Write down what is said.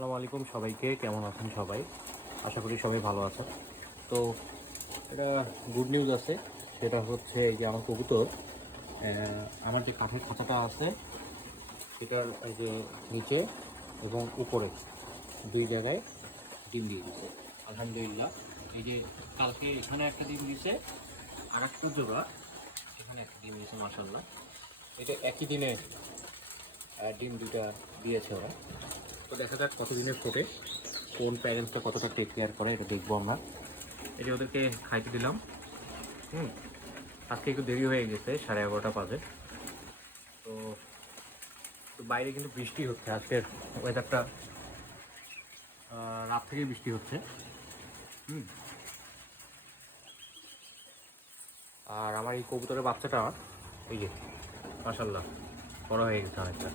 আসসালামু আলাইকুম সবাইকে, কেমন আছেন সবাই? আশা করি সবাই ভালো আছেন। তো এটা গুড নিউজ আছে, সেটা হচ্ছে এই যে আমার কবুতর আমার যে কাঠের খাঁচাটা আছে সেটার এই যে নিচে এবং উপরে দুই জায়গায় ডিম দিয়ে দিচ্ছে। আলহামদুলিল্লাহ। এই যে কালকে এখানে একটা ডিম দিছে, আর একটা জোড়া এখানে একটা ডিম দিয়েছে, মাশাআল্লাহ। এটা একই দিনে ডিম দুইটা দিয়েছে ওরা। তো দেখা যাক কতদিনের ফোটে, কোন প্যারেন্টসটা কতটা টেক কেয়ার করে এটা দেখবো আমরা। এই যে ওদেরকে খাইতে দিলাম। হুম আজকে একটু দেরি হয়ে গেছে, 11:30 বাজে। তো তো বাইরে কিন্তু বৃষ্টি হচ্ছে, আজকের ওয়েদারটা রাত থেকেই বৃষ্টি হচ্ছে। হুম আর আমার এই কবুতরের বাচ্চাটা এই যে মাশাআল্লাহ বড় হয়ে গেছে অনেকটা।